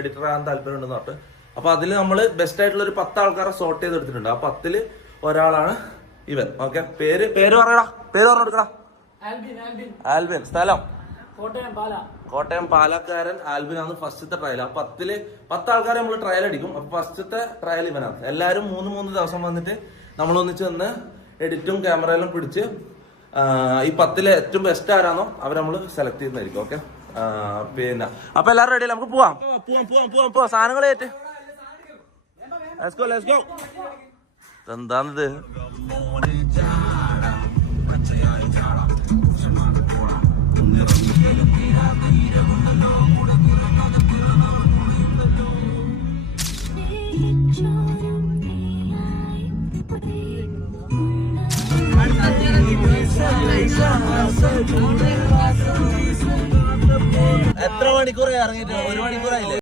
Editor ആകാൻ താല്പര്യം ഉണ്ടെന്ന് പറഞ്ഞിട്ട്. അപ്പൊ അതിൽ നമ്മള് ബെസ്റ്റ് ആയിട്ടുള്ള ഒരു 10 ആൾക്കാരെ സോർട്ട് ചെയ്ത് എടുത്തിട്ടുണ്ട്. ആ 10 ഒരാളാണ് ഇവൻ. ഓക്കെ, പേര് പറയടാ, പേര് പറഞ്ഞു കൊടുക്കടാ. ആൽബിൻ. സ്ഥലം കോട്ടയം പാലക്കാരൻ ആൽബിനാണ് ഫസ്റ്റത്തെ ട്രയൽ. ആ 10 ആൾക്കാരെ നമ്മൾ ട്രയൽ അടിക്കും. അപ്പൊ ഫസ്റ്റത്തെ ട്രയൽ ഇവനാണ്. എല്ലാരും 3 ദിവസം വന്നിട്ട് നമ്മളൊന്നിച്ച് വന്ന് എഡിറ്റും ക്യാമറയെല്ലാം പിടിച്ച് ഈ 10 ഏറ്റവും ബെസ്റ്റ് ആരാണോ അവരെ നമ്മള് സെലക്ട് ചെയ്യുന്നതായിരിക്കും. ഓക്കെ, പിന്നെ അപ്പൊ എല്ലാവരും റെഡി, നമുക്ക് പോവാം. സാധനങ്ങളേറ്റ് എന്താണിത്? എത്ര മണിക്കൂറായി ഇറങ്ങിയിട്ട്? 1 മണിക്കൂറായില്ലേ?